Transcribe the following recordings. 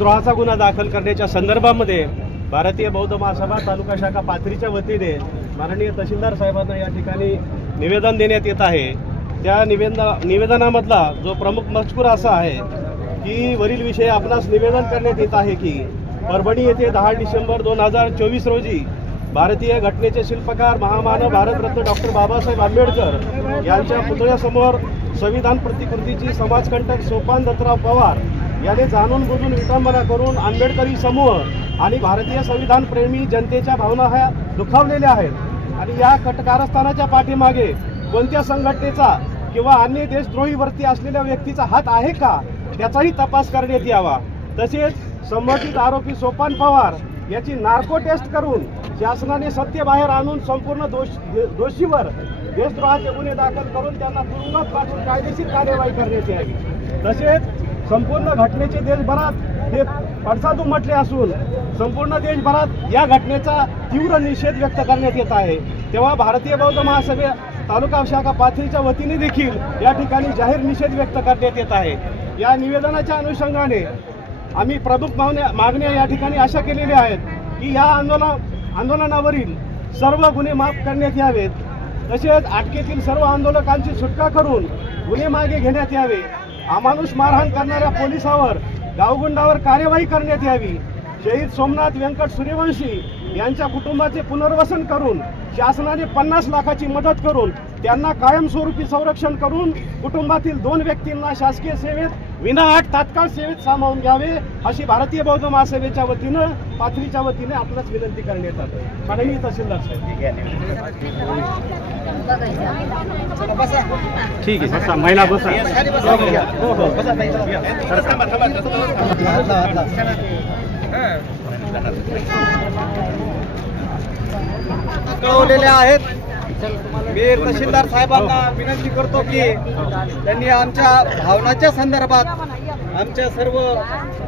देशद्रोहाचा गुन्हा दाखल करण्याच्या संदर्भामध्ये भारतीय बौद्ध महासभा तालुका शाखा पाथरीच्या वतीने माननीय तहसीलदार साहेबांना या ठिकाणी निवेदन देण्यात येत आहे। त्या निवेदनामधला जो प्रमुख मजकूर असा आहे की वरील विषय आपणास निवेदन करण्यात येत आहे की परभणी येथे 10 डिसेंबर 2024 रोजी भारतीय घटनेचे शिल्पकार महामानव भारतरत्न डॉक्टर बाबासाहेब आंबेडकर यांच्या पुतळ्यासमोर संविधान प्रतिकृतीची समाजकंटक सोपान दत्तराव पवार याने जाणून बुजून विटंबना करून आंबेडकरी समूह आणि भारतीय संविधान प्रेमी जनतेच्या भावना ह्या दुखावलेल्या आहेत आणि या कारस्थानाच्या पाठीमागे कोणत्या संघटनेचा किंवा अन्य देशद्रोही वृत्ती असलेल्या व्यक्तीचा हात आहे का त्याचाही तपास करण्यात यावा। तसेच संबंधित आरोपी सोपान पवार याची नार्को टेस्ट करून शासनाने सत्य बाहेर आणून संपूर्ण दोषीवर देशद्रोहाचे गुन्हे दाखल करून त्यांना तुरुंगात पाठवून कायदेशीर कार्यवाही करण्यात यावी। तसेच संपूर्ण घटनेचे देशभरात हे पडसाद उमटले असून संपूर्ण देशभरात या घटनेचा तीव्र निषेध व्यक्त करण्यात येत आहे। तेव्हा भारतीय बौद्ध महासभा तालुका शाखा पाथरीच्या वतीने देखील या ठिकाणी जाहीर निषेध व्यक्त करण्यात येत आहे। या निवेदनाच्या अनुषंगाने आम्ही प्रमुख मागण्या या ठिकाणी अशा केलेल्या आहेत की या आंदोलनावरील सर्व गुन्हे माफ करण्यात यावेत। तसेच अटकेतील सर्व आंदोलकांची सुटका करून गुन्हे मागे घेण्यात यावे। अमानुष मारहाण करणाऱ्या पोलिसावर गावगुंडावर कार्यवाही करण्यात यावी। शहीद सोमनाथ व्यंकट सूर्यवंशी यांच्या कुटुंबाचे पुनर्वसन करून शासनाने 50 लाखाची मदत करून त्यांना कायमस्वरूपी संरक्षण करून कुटुंबातील 2 व्यक्तींना शासकीय सेवेत विनाअट तात्काळ सेवेत सामावून घ्यावे अशी भारतीय बौद्ध महासभेच्या वतीनं पाथरीच्या वतीने आपल्याच विनंती करण्यात आली। माननीय तहसीलदार साहेब ठीक आहे बसा महिला बसा कळवलेले आहेत। मी तहसीलदार साहेबांना विनंती करतो की त्यांनी आमच्या भावनाच्या संदर्भात आमच्या सर्व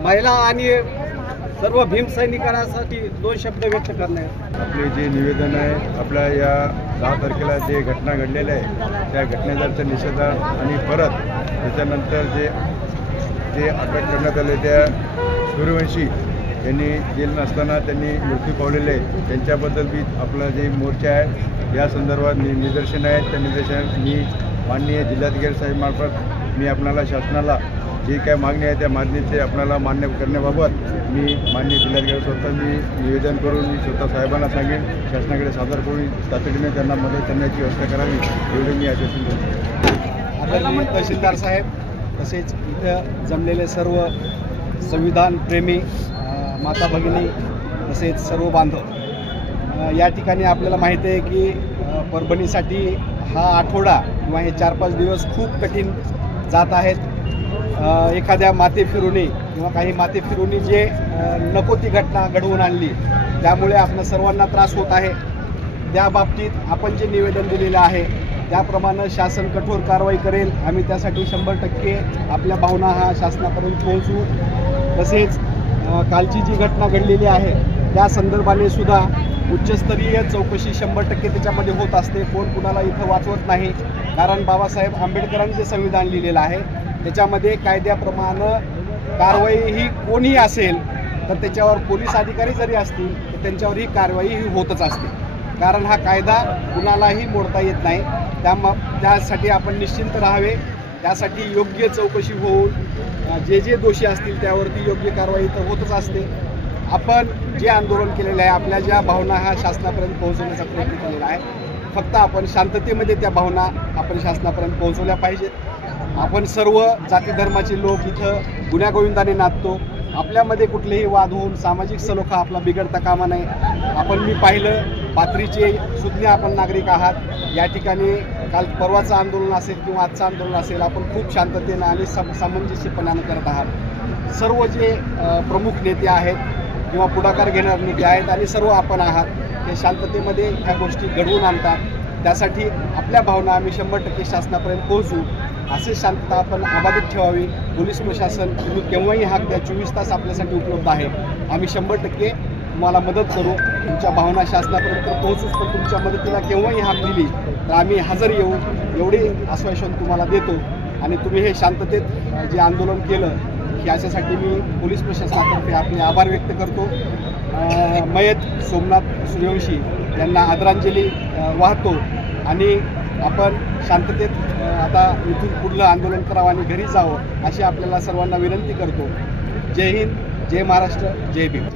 महिला आणि सर्व भीम सैनिकांसाठी 2 शब्द व्यक्त करणे। आपले जे निवेदन आहे आपल्या या 10 तारखेला जे घटना घडलेल्या आहे त्या घटनेचा निषेध आणि परत त्याच्यानंतर जे अटक करण्यात आले त्या सूर्यवंशी यांनी जेल नसताना त्यांनी मृत्यू पावलेले त्यांच्याबद्दल बी आपला जे मोर्चा आहे या संदर्भात निदर्शन आहेत। त्या निदर्शन मी माननीय जिल्हाधिकारी साहेबांमार्फत मी आपल्याला शासनाला जे काय मागणी आहे त्या मागणीचे आपल्याला मान्य करण्याबाबत मी माननीय जिल्हाधिकारी स्वतः मी निवेदन करून मी स्वतः साहेबांना सांगेन शासनाकडे सादर करून तातडीने त्यांना मदत करण्याची व्यवस्था करावी एवढे मी आश्वासन देतो। आदरणीय तहसीलदार साहेब तसेच इथं जमलेले सर्व संविधान प्रेमी माता भगिनी तसेच सर्व बांधव या ठिकाणी आपल्याला माहिती आहे की परभणीसाठी हा आठवडा किंवा हे 4-5 दिवस खूप कठीण जात आहेत। एखाद्या माथेफिरूने किंवा काही माथेफिरूंनी जे नको ती घटना घडवून आणली त्यामुळे आपल्या सर्वांना त्रास होत आहे। त्या बाबतीत आपण जे निवेदन दिलेलं आहे त्याप्रमाणे शासन कठोर कारवाई करेल। आम्ही त्यासाठी 100% आपल्या भावना हा शासनापर्यंत पोहोचवू। तसेच कालची जी घटना घडलेली आहे त्या संदर्भाने सुद्धा उच्चस्तरीय चौकशी 100% त्याच्यामध्ये होत असते। कोण कुणाला इथं वाचवत नाही कारण बाबासाहेब आंबेडकरांनी जे संविधान लिहिलेलं आहे त्याच्यामध्ये कायद्याप्रमाणे कारवाई ही कोणीही असेल तर त्याच्यावर पोलीस अधिकारी जरी असतील तर त्यांच्यावर ही कारवाई ही होतच असते कारण हा कायदा कुणालाही मोडता येत नाही। त्यासाठी आपण निश्चिंत राहावे। त्यासाठी योग्य चौकशी होऊन जे दोषी असतील त्यावरती योग्य कारवाई तर होतच असते। आपण जे आंदोलन केलेलं आहे आपल्या ज्या भावना ह्या शासनापर्यंत पोहोचवण्याचा प्रयत्न केलेला आहे फक्त आपण शांततेमध्ये त्या भावना आपण शासनापर्यंत पोहोचवल्या पाहिजेत। आपण सर्व जाती धर्माचे लोक इथं गुण्यागोविंदाने नाचतो। आपल्यामध्ये कुठलेही वाद होऊन सामाजिक सलोखा आपला बिघडता कामा नये। मी पाहिलं पाथरीचे सुज्ञ आपण नागरिक आहात। या ठिकाणी काल परवाचं आंदोलन असेल किंवा आजचं आंदोलन असेल आपण खूप शांततेनं आणि सामंजस्यपणानं करत आहात। सर्व जे प्रमुख नेते आहेत किंवा पुढाकार घेणारे नेते आहेत आणि सर्व आपण आहात हे शांततेमध्ये ह्या गोष्टी घडवून आणतात। त्यासाठी आपल्या भावना आम्ही 100% शासनापर्यंत पोहोचू असे शांतता आपण अबाधित ठेवावी। पोलीस प्रशासन तुम्ही केव्हाही हाक द्या 24 तास आपल्यासाठी उपलब्ध आहे। आम्ही 100% तुम्हाला मदत करू। तुमच्या भावना शासनापर्यंत पोहोचूच पण तुमच्या मदतीला केव्हाही हाक दिली तर आम्ही हजर येऊ एवढे आश्वासन तुम्हाला देतो। आणि तुम्ही हे शांततेत जे आंदोलन केलं की अशासाठी मी पोलीस प्रशासनातर्फे आपले आभार व्यक्त करतो. मयत सोमनाथ सूर्यवंशी यांना आदरांजली वाहतो आणि आपण शांततेत आता इथून पुढलं आंदोलन करावं आणि घरी जावं अशी आपल्याला सर्वांना विनंती करतो. जय हिंद, जय महाराष्ट्र, जय भीम.